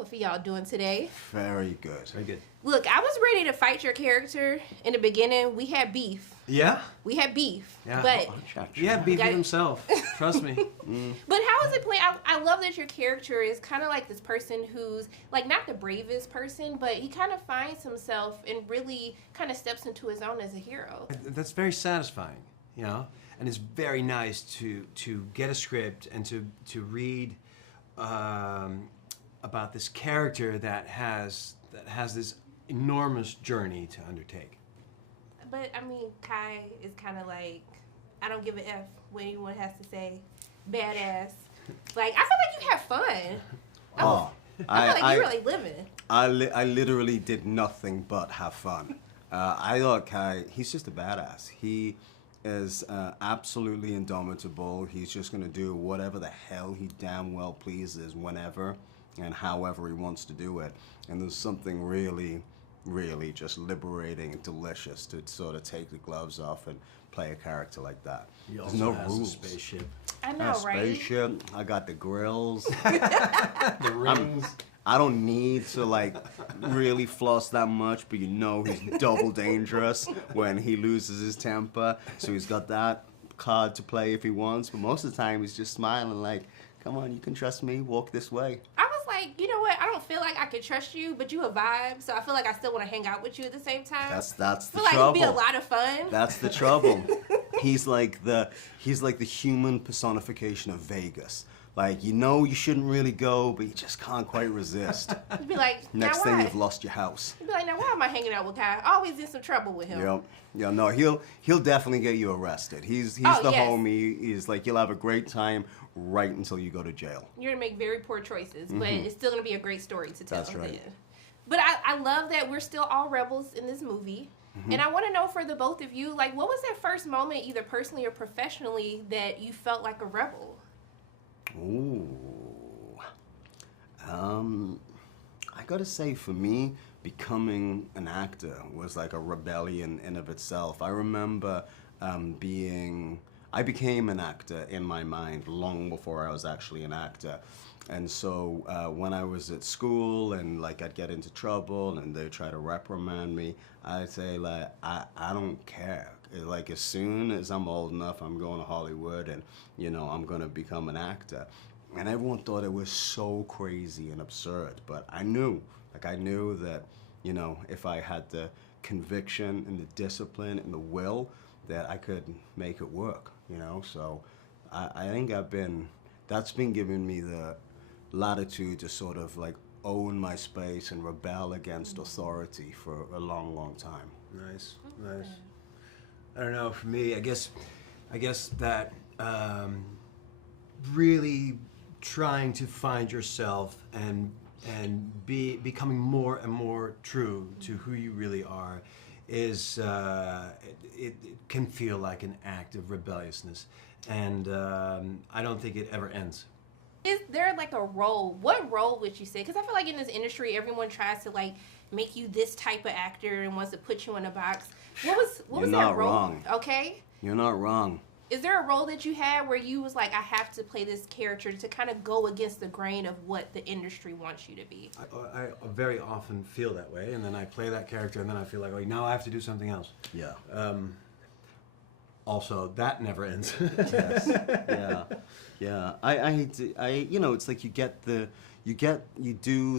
Both of y'all doing today? Very good. Very good. Look, I was ready to fight your character in the beginning. We had beef. Yeah? We had beef. Yeah. But He had beef with himself. Trust me. But how is it playing? I love that your character is kind of like this person who's like not the bravest person, but he kind of finds himself and really kind of steps into his own as a hero. That's very satisfying, you know? And it's very nice to get a script and to read about this character that has this enormous journey to undertake. But I mean, Kai is kind of like, I don't give a F what anyone has to say. Badass. Like, I feel like you have fun. I feel like you're really living. I literally did nothing but have fun. I thought Kai, he's just a badass. He is absolutely indomitable. He's just going to do whatever the hell he damn well pleases whenever and however he wants to do it. And there's something really, really just liberating and delicious to sort of take the gloves off and play a character like that. There's no rules. A spaceship. I know, right? Spaceship. I got the grills. The rings. I don't need to like really floss that much, but you know he's double dangerous when he loses his temper. So he's got that card to play if he wants, but most of the time he's just smiling like, come on, you can trust me, walk this way. I was like, you know what? I don't feel like I could trust you, but you a vibe, so I feel like I still want to hang out with you at the same time. That's the I feel trouble. like it'd be a lot of fun. That's the trouble. He's like the human personification of Vegas. Like, you know you shouldn't really go, but you just can't quite resist. You'd be like, Next now thing why? you've lost your house. You'd be like, now why am I hanging out with Kai? Always in some trouble with him. Yep. Yeah, no, he'll definitely get you arrested. He's the yes. homie. He's like, you'll have a great time right until you go to jail. You're gonna make very poor choices, but it's still gonna be a great story to tell. That's right. Then. But I love that we're still all rebels in this movie. And I want to know for the both of you, like, what was that first moment, either personally or professionally, that you felt like a rebel? Ooh. I gotta say, for me, becoming an actor was like a rebellion in of itself. I remember I became an actor in my mind long before I was actually an actor. And so when I was at school and like I'd get into trouble and they'd try to reprimand me, I'd say like, I don't care. Like as soon as I'm old enough, I'm going to Hollywood and, you know, I'm gonna become an actor. And everyone thought it was so crazy and absurd, but I knew that, you know, if I had the conviction and the discipline and the will, that I could make it work, you know? So I think that's been giving me the latitude to sort of like own my space and rebel against authority for a long, long time. Nice. I don't know, for me, I guess that really trying to find yourself and becoming more and more true to who you really are is it can feel like an act of rebelliousness, and I don't think it ever ends. Is there like a role? What role would you say? Because I feel like in this industry, everyone tries to like make you this type of actor and wants to put you in a box. What was You're that not role? wrong. Okay. You're not wrong. Is there a role that you had where you was like, I have to play this character to kind of go against the grain of what the industry wants you to be? I very often feel that way, and then I play that character, and then I feel like, oh, now I have to do something else. Yeah. Also, that never ends. Yes. Yeah. I you know, it's like you do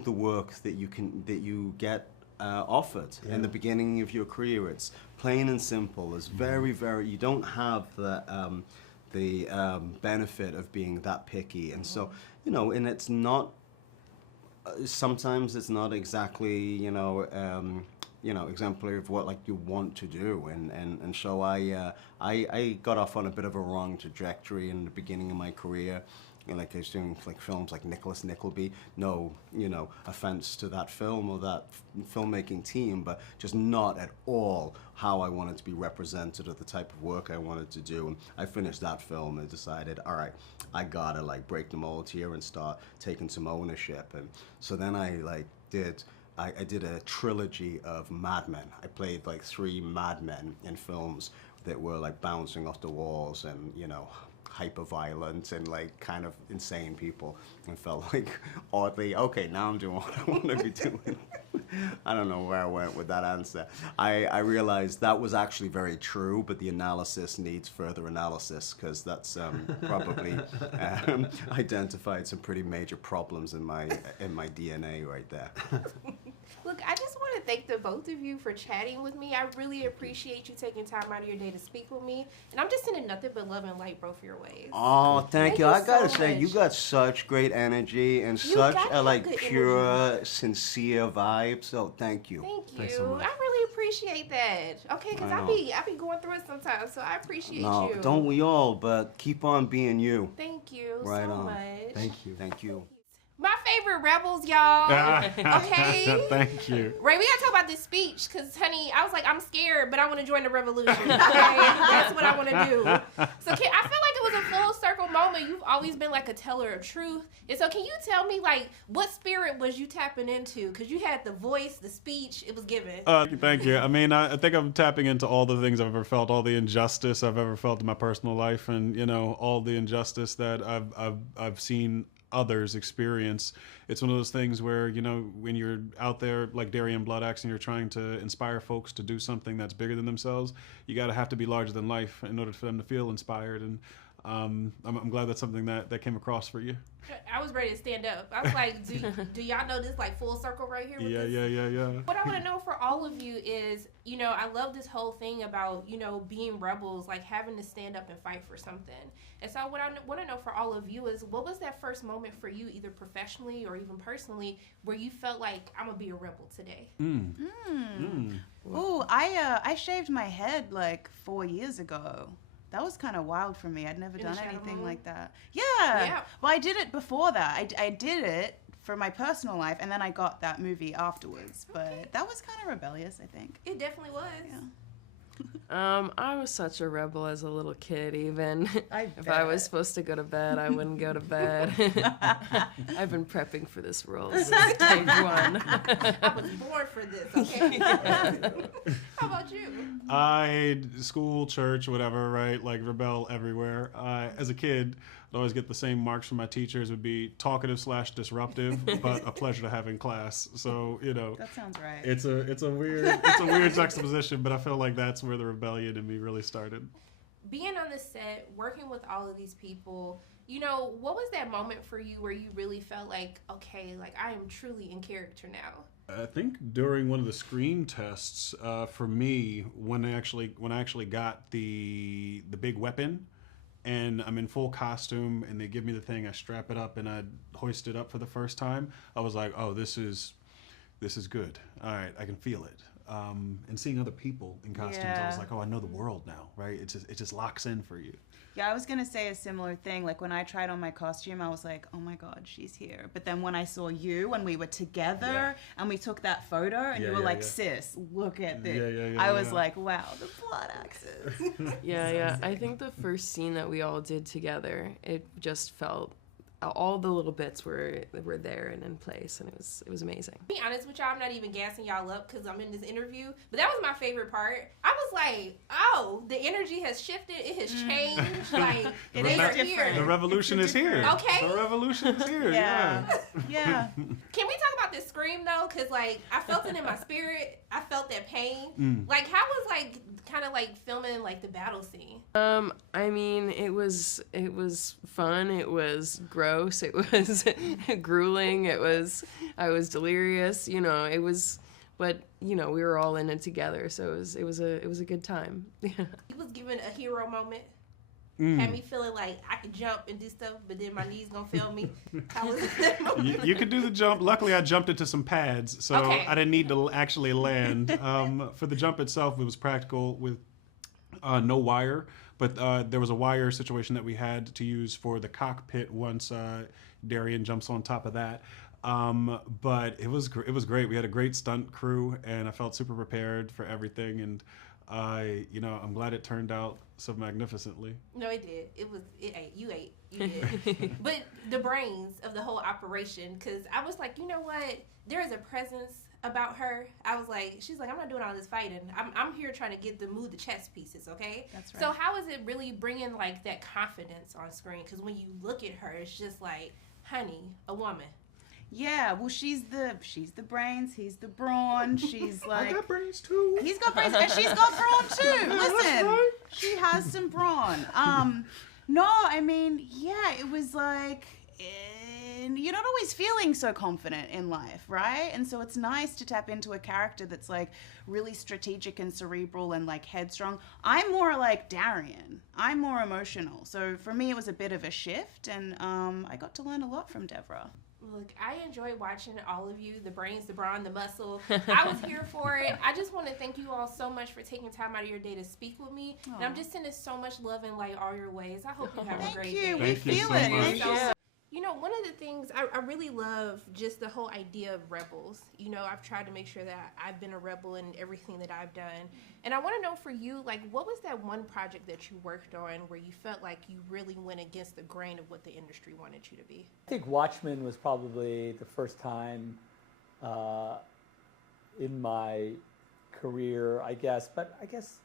the work that you get offered in the beginning of your career. It's plain and simple. It's very, very, you don't have the benefit of being that picky. And so, you know, and it's not, sometimes it's not exactly, you know, exemplary of what like you want to do, and so I got off on a bit of a wrong trajectory in the beginning of my career. You know, like I was doing like films like Nicholas Nickleby. No, you know, offense to that film or that filmmaking team, but just not at all how I wanted to be represented or the type of work I wanted to do. And I finished that film and decided, all right, I gotta like break the mold here and start taking some ownership. And so then I did a trilogy of madmen. I played like 3 madmen in films that were like bouncing off the walls and, you know, hyper-violent and like kind of insane people, and felt like oddly, okay, now I'm doing what I want to be doing. I don't know where I went with that answer. I realized that was actually very true, but the analysis needs further analysis, because that's probably identified some pretty major problems in my DNA right there. Look, I just want to thank the both of you for chatting with me. I really appreciate you taking time out of your day to speak with me. And I'm just sending nothing but love and light both your ways. Oh, thank you. I gotta so say, much. you got such great energy and You such got a like good pure, sincere vibe. So thank you. Thank you. Thanks so much. I really appreciate that. Okay, because I be going through it sometimes, so I appreciate No, you. don't we all? But keep on being you. Thank you Right so on. much. Thank you. Thank you. My favorite rebels, y'all. Okay. Thank you. Ray, we gotta talk about this speech, because, honey, I was like, I'm scared, but I want to join the revolution. Okay? That's what I want to do. So, I feel like it was a full circle moment. You've always been like a teller of truth. And so, can you tell me, like, what spirit was you tapping into? Because you had the voice, the speech, it was given. Thank you. I mean, I think I'm tapping into all the things I've ever felt, all the injustice I've ever felt in my personal life, and all the injustice that I've seen others experience. It's one of those things where, when you're out there like Darien Bloodaxe and you're trying to inspire folks to do something that's bigger than themselves, you have to be larger than life in order for them to feel inspired. And I'm glad that's something that came across for you. I was ready to stand up. I was like, do y'all know this like full circle right here? With Yeah. What I want to know for all of you is, I love this whole thing about, being rebels, like having to stand up and fight for something. And so what I want to know for all of you is, what was that first moment for you, either professionally or even personally, where you felt like, I'm going to be a rebel today? Ooh, I shaved my head like 4 years ago. That was kind of wild for me. I'd never done anything like that. Yeah. Well, I did it before that. I did it for my personal life, and then I got that movie afterwards. But that was kind of rebellious, I think. It definitely was. Yeah. I was such a rebel as a little kid, even. If I was supposed to go to bed, I wouldn't go to bed. I've been prepping for this role since day one. I was born for this, okay? How about you? School, church, whatever, right? Like, rebel everywhere. As a kid, I'd always get the same marks from my teachers. Would be talkative / disruptive, but a pleasure to have in class. So, That sounds right. it's a weird juxtaposition, but I feel like that's where the rebellion in me really started. Being on the set, working with all of these people, what was that moment for you where you really felt like, okay, like I am truly in character now? I think during one of the screen tests, for me, when I actually got the big weapon, and I'm in full costume, and they give me the thing, I strap it up, and I hoist it up for the first time, I was like, oh, this is good. All right, I can feel it. And seeing other people in costumes, I was like, oh, I know the world now, right? It just locks in for you. Yeah, I was going to say a similar thing. Like, when I tried on my costume, I was like, oh my God, she's here. But then when I saw you, when we were together and we took that photo, and you were like, sis, look at this. I was like, wow, the blood axes. Yeah. I think the first scene that we all did together, it just felt, all the little bits were there and in place, and it was amazing. To be honest with y'all, I'm not even gassing y'all up because I'm in this interview, but that was my favorite part. I was like, oh, the energy has shifted, it has changed, like It they is are different. here. The revolution is here. Okay. The revolution is here. Yeah. Yeah. Can we talk about this scream though? Because like I felt it in my spirit. I felt that pain. Like how was like kind of like filming like the battle scene? I mean, it was fun. It was gross. It was grueling. I was delirious. It was, but we were all in it together. So it was a good time. He was given a hero moment. Had me feeling like I could jump and do stuff, but then my knees gonna fail me. How was that moment? You could do the jump. Luckily, I jumped into some pads, so Okay. I didn't need to actually land. For the jump itself, it was practical with no wire, but there was a wire situation that we had to use for the cockpit once Darien jumps on top of that. But it was great. We had a great stunt crew, and I felt super prepared for everything. And I'm glad it turned out so magnificently. No, it did. You ate. You did. But the brains of the whole operation, because I was like, you know what? There is a presence about her. I was like, she's like, I'm not doing all this fighting. I'm here trying to move the chess pieces, okay? That's right. So how is it really bringing like that confidence on screen? Because when you look at her, it's just like, honey, a woman. Yeah, well, she's the brains, he's the brawn. She's like, I got brains too. He's got brains, and she's got brawn too. Listen, right. She has some brawn. No, I mean, yeah, it was like, you're not always feeling so confident in life, right? And so it's nice to tap into a character that's like really strategic and cerebral and like headstrong. I'm more like Darian. I'm more emotional. So for me, it was a bit of a shift, and I got to learn a lot from Deborah. Look, I enjoy watching all of you, the brains, the brawn, the muscle. I was here for it. I just want to thank you all so much for taking time out of your day to speak with me. Aww. And I'm just sending so much love and light all your ways. I hope you have a great day. We feel it. Thank you. You know, one of the things I really love just the whole idea of rebels. You know, I've tried to make sure that I've been a rebel in everything that I've done. And I want to know for you, like, what was that one project that you worked on where you felt like you really went against the grain of what the industry wanted you to be? I think Watchmen was probably the first time in my career, I guess. But I guess,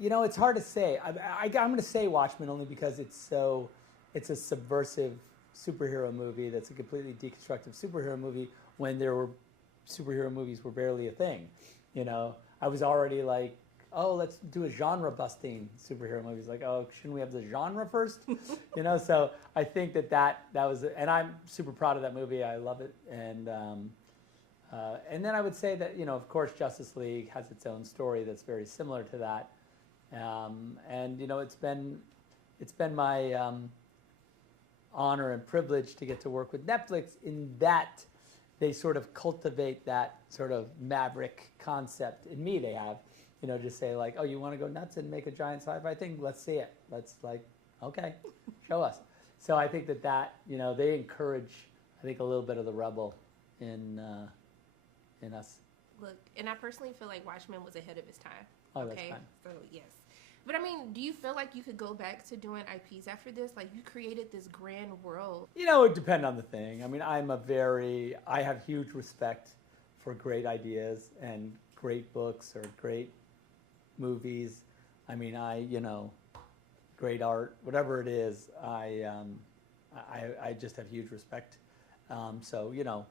you know, it's hard to say. I'm going to say Watchmen only because it's a subversive superhero movie that's a completely deconstructive superhero movie when superhero movies were barely a thing. You know, I was already like, oh, let's do a genre busting superhero movie. Like, oh, shouldn't we have the genre first? You know, so I think that was, and I'm super proud of that movie. I love it. And then I would say that, you know, of course, Justice League has its own story that's very similar to that. And, you know, it's been my honor and privilege to get to work with Netflix in that they sort of cultivate that sort of maverick concept in me. They have, you know, just say like, oh, you want to go nuts and make a giant sci-fi thing? Let's see it. Let's like, okay, show us. So I think that, you know, they encourage, I think, a little bit of the rebel in us. Look, and I personally feel like Watchmen was ahead of its time. Oh, okay? That's fine. So, yes. But I mean, do you feel like you could go back to doing IPs after this? Like, you created this grand world. You know, it would depend on the thing. I mean, I have huge respect for great ideas and great books or great movies. I mean, you know, great art, whatever it is, I just have huge respect. So, you know,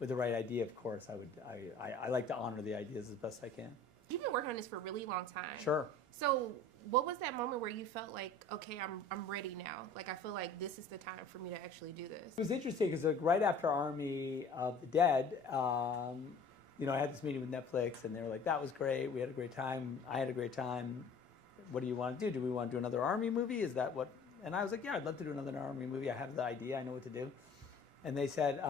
with the right idea, of course, I like to honor the ideas as best I can. You've been working on this for a really long time. Sure. So what was that moment where you felt like, okay, I'm ready now? Like, I feel like this is the time for me to actually do this. It was interesting because like, right after Army of the Dead, you know, I had this meeting with Netflix and they were like, that was great. We had a great time. I had a great time. What do you want to do? Do we want to do another Army movie? Is that what? And I was like, yeah, I'd love to do another Army movie. I have the idea. I know what to do. And they said,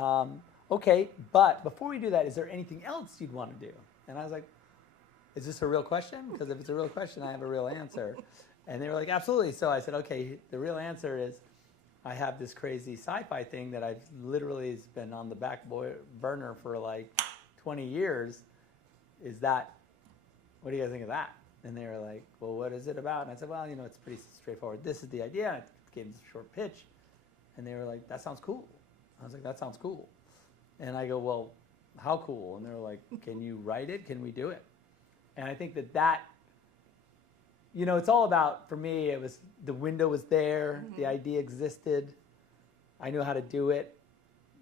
okay, but before we do that, is there anything else you'd want to do? And I was like, is this a real question? Because if it's a real question, I have a real answer. And they were like, absolutely. So I said, okay, the real answer is I have this crazy sci-fi thing that I've literally has been on the back burner for like 20 years. What do you guys think of that? And they were like, well, what is it about? And I said, well, you know, it's pretty straightforward. This is the idea. And I gave them a short pitch. And they were like, that sounds cool. I was like, that sounds cool. And I go, well, how cool? And they were like, can you write it? Can we do it? And I think that, you know, it's all about, for me, it was, the window was there, the idea existed, I knew how to do it,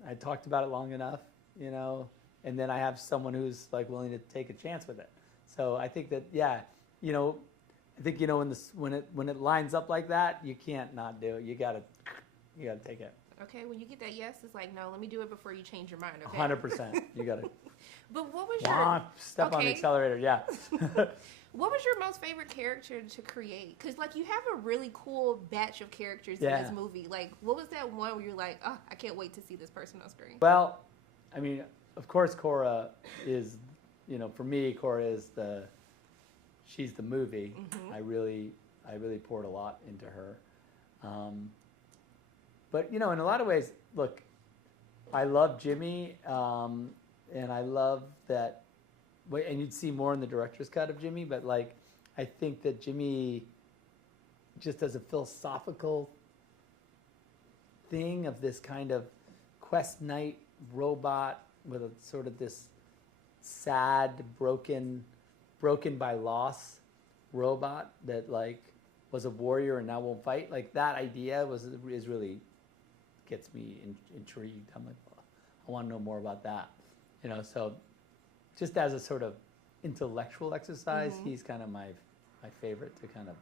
I talked about it long enough, you know, and then I have someone who's like willing to take a chance with it. So I think that, yeah, you know, I think, you know, when it lines up like that, you can't not do it. You gotta take it. Okay, when you get that yes, it's like, no, let me do it before you change your mind, okay? 100%. You gotta. But what was your... Step on the accelerator, yeah. What was your most favorite character to create? Because, like, you have a really cool batch of characters in this movie. Like, what was that one where you're like, oh, I can't wait to see this person on screen? Well, I mean, of course, Cora is, you know, for me, Cora is she's the movie. I really poured a lot into her. But, you know, in a lot of ways, look, I love Jimmy, and I love that and you'd see more in the director's cut of Jimmy, but like, I think that Jimmy just as a philosophical thing of this kind of quest knight robot with a sort of this sad, broken by loss robot that like was a warrior and now won't fight. Like that idea is really gets me intrigued. I'm like, I want to know more about that. You know, so just as a sort of intellectual exercise, he's kind of my favorite to kind of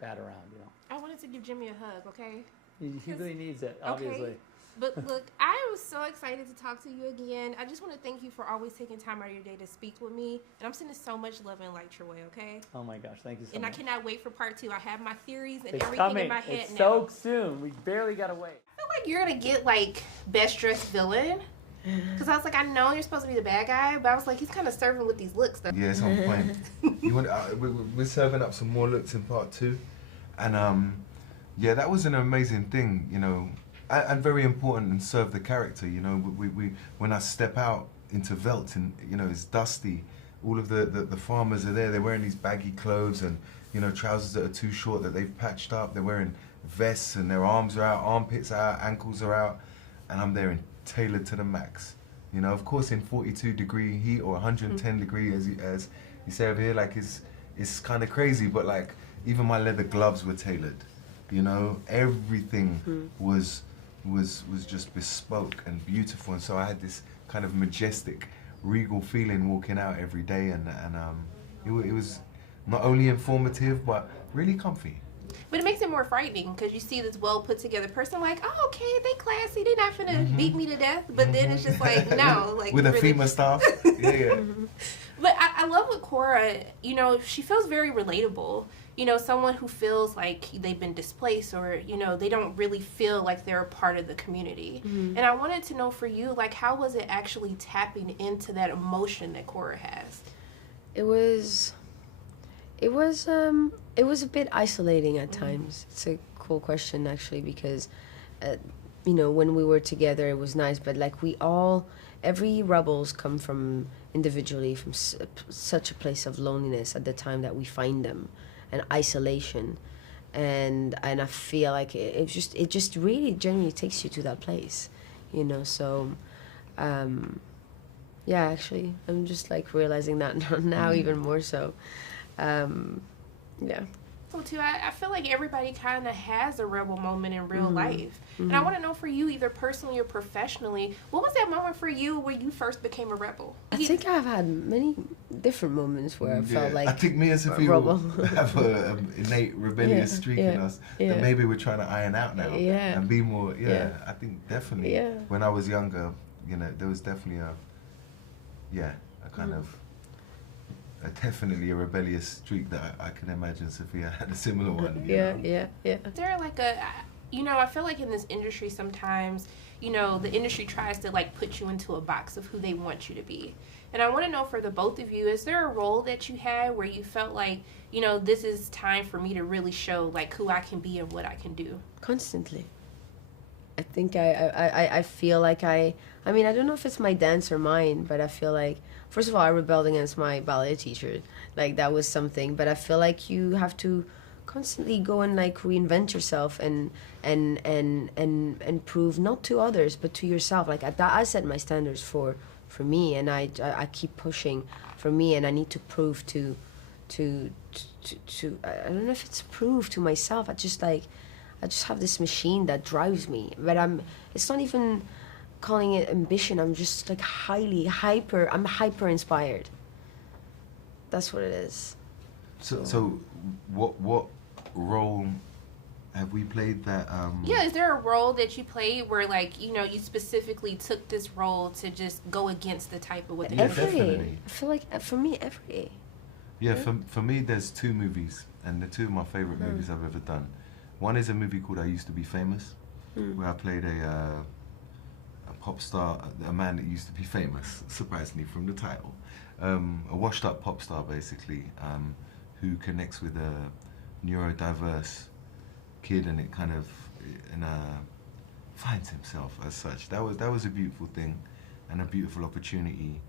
bat around, you know. I wanted to give Jimmy a hug, okay? He really needs it, obviously. Okay. But look, I was so excited to talk to you again. I just want to thank you for always taking time out of your day to speak with me. And I'm sending so much love and light your way, okay? Oh my gosh, thank you so much. And I cannot wait for part 2. I have my theories and it's everything coming. in my head it's now. It's so soon. We barely got to wait. I feel like you're going to get like best dressed villain. Because I was like, I know you're supposed to be the bad guy, but I was like, he's kind of serving with these looks though. Yeah, it's on point. You want? We're serving up some more looks in part 2. And yeah, that was an amazing thing, you know, and very important and serve the character, you know. We when I step out into Veldt and, you know, it's dusty, all of the farmers are there, they're wearing these baggy clothes and, you know, trousers that are too short that they've patched up, they're wearing vests and their arms are out, armpits are out, ankles are out, and I'm there tailored to the max. You know, of course in 42-degree heat or 110-degree, as you say over here, like it's kind of crazy, but like even my leather gloves were tailored. You know, everything was just bespoke and beautiful, and so I had this kind of majestic, regal feeling walking out every day, and it was not only informative but really comfy. But it makes it more frightening because you see this well put together person like, oh, okay, they classy, they're not finna beat me to death. But then it's just like, no, like with a really FEMA staff. Yeah. But I love what Cora, you know, she feels very relatable. You know, someone who feels like they've been displaced or, you know, they don't really feel like they're a part of the community. And I wanted to know for you, like, how was it actually tapping into that emotion that Cora has? It was a bit isolating at times. It's a cool question, actually, because, you know, when we were together, it was nice, but like every rebels come from individually from such a place of loneliness at the time that we find them, and isolation, and I feel like it just really genuinely takes you to that place, you know. So, yeah, actually, I'm just like realizing that now even more so. Yeah. So too, I feel like everybody kind of has a rebel moment in real life. And I want to know for you, either personally or professionally, what was that moment for you where you first became a rebel? I think I've had many different moments where I felt like I think me as Sofia have an innate rebellious streak in us that maybe we're trying to iron out now and be more. I think definitely when I was younger, you know, there was definitely a kind of. Definitely a rebellious streak that I can imagine Sofia had a similar one. Yeah. Is there like you know, I feel like in this industry sometimes, you know, the industry tries to like put you into a box of who they want you to be. And I want to know for the both of you, is there a role that you had where you felt like, you know, this is time for me to really show like who I can be and what I can do? Constantly. I think I feel like I mean, I don't know if it's my dance or mine, but I feel like, first of all, I rebelled against my ballet teacher. Like, that was something. But I feel like you have to constantly go and, like, reinvent yourself and prove, not to others, but to yourself. Like, I set my standards for me, and I keep pushing for me, and I need to prove to I don't know if it's prove to myself. I just have this machine that drives me. But it's not even calling it ambition. I'm just like I'm hyper inspired. That's what it is. So what role have we played that Yeah, is there a role that you played where, like, you know, you specifically took this role to just go against the type of what they definitely. I feel like for me every for me there's 2 movies, and they're 2 of my favorite movies I've ever done. One is a movie called I Used to Be Famous, where I played a pop star, a man that used to be famous, surprisingly from the title, a washed-up pop star basically, who connects with a neurodiverse kid, and it kind of finds himself as such. That was a beautiful thing, and a beautiful opportunity.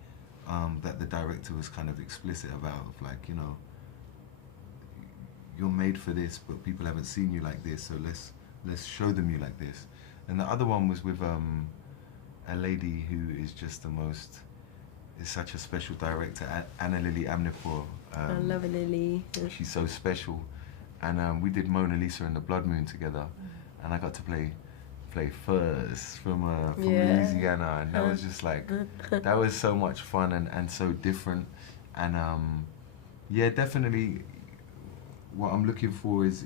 that the director was kind of explicit about, of like, you know, you're made for this, but people haven't seen you like this, so let's show them you like this. And the other one was with a lady who is just is such a special director, Anna Lily Amnipour. I love Lily. She's so special. And we did Mona Lisa and the Blood Moon together, and I got to play Furs from Louisiana, and that was just like, that was so much fun and so different. And yeah, definitely what I'm looking for is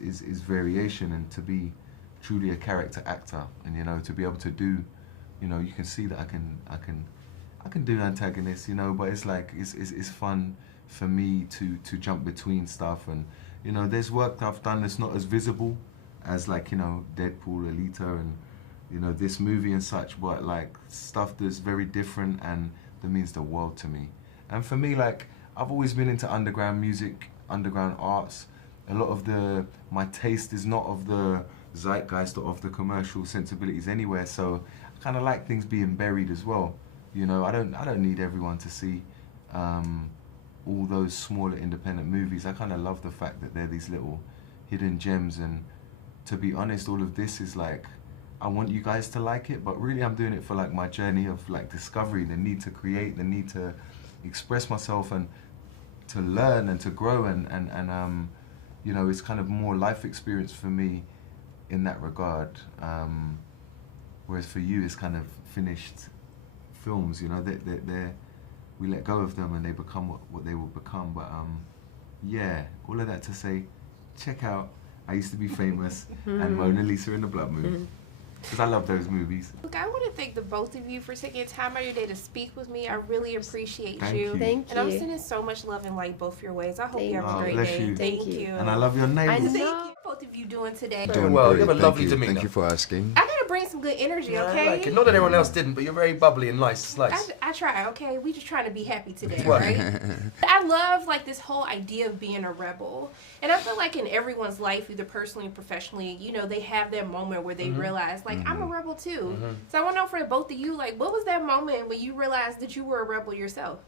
variation, and to be truly a character actor, and you know, to be able to do, you know, you can see that I can do antagonists, you know, but it's like it's fun for me to jump between stuff. And you know, there's work that I've done that's not as visible as, like, you know, Deadpool, Alita, and you know, this movie and such, but like stuff that's very different and that means the world to me. And for me, like, I've always been into underground music, underground arts. A lot of my taste is not of the zeitgeist or of the commercial sensibilities anywhere, so I kind of like things being buried as well. You know, I don't need everyone to see all those smaller independent movies. I kind of love the fact that they're these little hidden gems, and to be honest, all of this is like, I want you guys to like it, but really I'm doing it for like my journey of like discovery, the need to create, the need to express myself and to learn and to grow, and you know, it's kind of more life experience for me in that regard. Whereas for you, it's kind of finished films, you know, we let go of them and they become what they will become. But yeah, all of that to say, check out I Used to Be Famous and Mona Lisa and the Blood Moon, because I love those movies. Look, I want to thank the both of you for taking time out of your day to speak with me. I really appreciate Thank you. you. Thank And I'm you. sending so much love and light both your ways. I hope you have a Oh, great bless day. you. Thank you. And I love your And neighbors. thank you, both of you doing today. Doing well. You have a Thank lovely you. demeanor. Thank you for asking. I gotta bring some good energy, Yeah, okay? I like it. Not that everyone else didn't, but you're very bubbly and nice. I try, okay? We just trying to be happy today, Right. right? I love, like, this whole idea of being a rebel. And I feel like in everyone's life, either personally or professionally, you know, they have that moment where they realize, like, I'm a rebel too. So I want to know for both of you, like, what was that moment when you realized that you were a rebel yourself?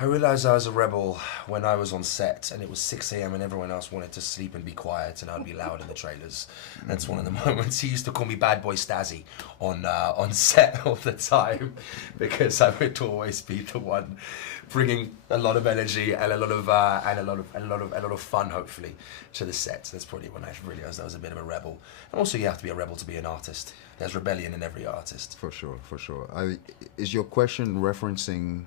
I realised I was a rebel when I was on set and it was 6 a.m. and everyone else wanted to sleep and be quiet and I'd be loud in the trailers. That's one of the moments. He used to call me Bad Boy Stazzy on set all the time because I would always be the one bringing a lot of energy and a lot of fun, hopefully, to the set. That's probably when I realised I was a bit of a rebel. And also, you have to be a rebel to be an artist. There's rebellion in every artist. For sure, for sure. Is your question referencing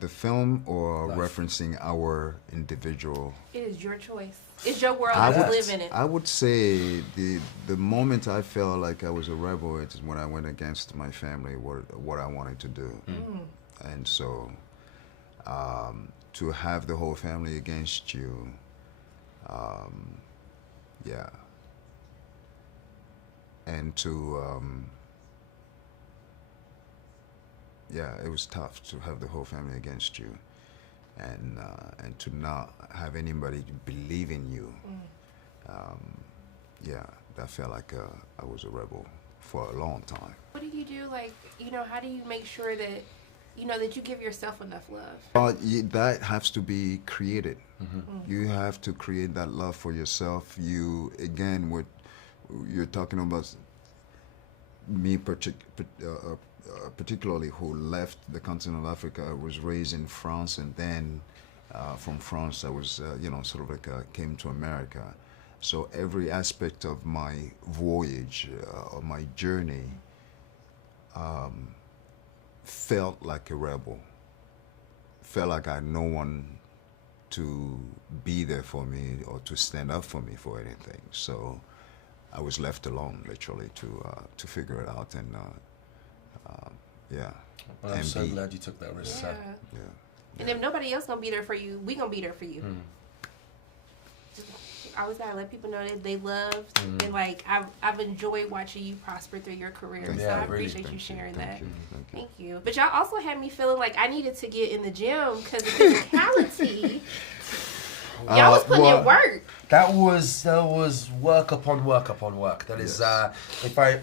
the film or Life. referencing our individual? It is your choice. It's your world. I You would, live in it. I would say the moment I felt like I was a rebel is when I went against my family, what I wanted to do. And so to have the whole family against you, yeah. And to yeah, it was tough to have the whole family against you, and to not have anybody believe in you. Yeah, that felt like I was a rebel for a long time. What do you do, like, you know, how do you make sure that, you know, that you give yourself enough love? That has to be created. You have to create that love for yourself. You, again, what you're talking about, me particularly, who left the continent of Africa. I was raised in France, and then from France I was, you know, sort of like came to America. So every aspect of my voyage, of my journey, felt like a rebel. Felt like I had no one to be there for me or to stand up for me for anything. So I was left alone, literally, to figure it out, and yeah. Well, I'm so glad you took that risk, sir. Yeah. And if nobody else gonna be there for you, we gonna be there for you. I always gotta let people know that they loved and, like, I've enjoyed watching you prosper through your career. Thank So you. I really. appreciate you sharing that. Thank you. Thank you. But y'all also had me feeling like I needed to get in the gym because of physicality. Y'all was putting in work. That was work upon work upon work. That is, if I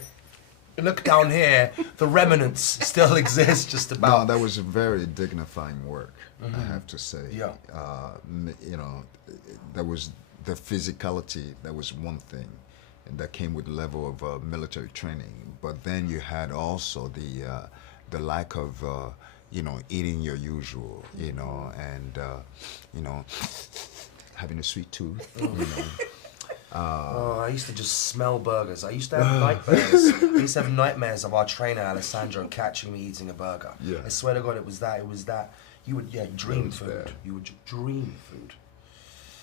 look down here, the remnants still exist just about. No, that was very dignifying work, I have to say. Yeah. You know, that was the physicality, that was one thing. And that came with the level of military training. But then you had also the lack of, you know, eating your usual, you know, and, you know, having a sweet tooth, you know. I used to just smell burgers. I used to have nightmares. I used to have nightmares of our trainer Alessandro catching me eating a burger. Yeah. I swear to God, it was that. You would dream food. You would dream food.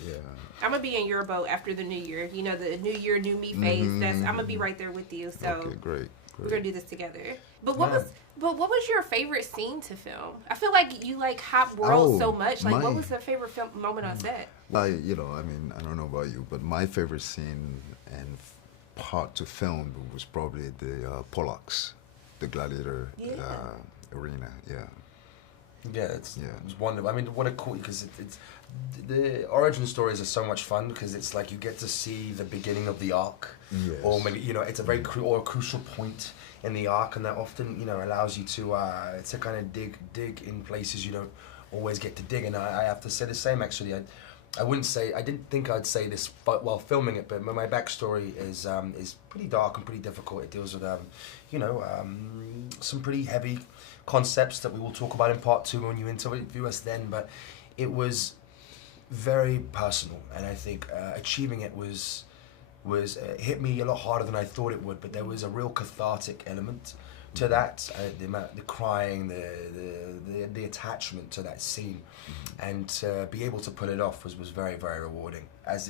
Yeah. I'm gonna be in your boat after the new year. You know, the new year, new me phase. I'm gonna be right there with you. So Okay, great. we're gonna do this together. But what was your favorite scene to film? I feel like you like Hot World so much. Like, what was the favorite moment on set? You know, I mean, I don't know about you, but my favorite scene and part to film was probably the Pollux, the gladiator arena. Yeah. Yeah, it was wonderful. I mean, what a cool, because it's the origin stories are so much fun because it's like you get to see the beginning of the arc, or maybe, you know, it's a very crucial point in the arc, and that often, you know, allows you to kind of dig in places you don't always get to dig. And I have to say the same, actually. I didn't think I'd say this, but while filming it, but my backstory is pretty dark and pretty difficult. It deals with you know, some pretty heavy concepts that we will talk about in part 2 when you interview us then. But it was very personal, and I think achieving it was hit me a lot harder than I thought it would. But there was a real cathartic element to that, the crying, the attachment to that scene, and to be able to pull it off was very, very rewarding. As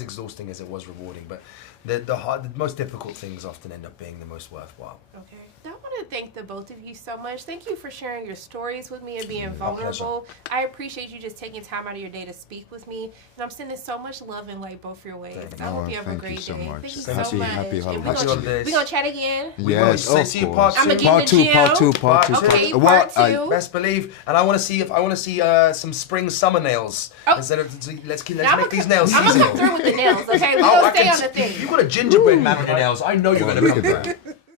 exhausting as it was rewarding, but the most difficult things often end up being the most worthwhile. Okay. I want to thank the both of you so much. Thank you for sharing your stories with me and being vulnerable. I appreciate you just taking time out of your day to speak with me, and I'm sending so much love in like both your ways. I hope you have a great day. Thank you so much. Happy We're gonna chat again. Yes, of see you course. part 2. I'm gonna get in the gym. Part two. Okay, part 2. Best believe, and I want to see some spring summer nails. Instead of let's make these nails I'm seasonal. gonna come through with the nails. Okay, we're gonna stay on the thing. You got a gingerbread man with your nails. I know you're gonna come through.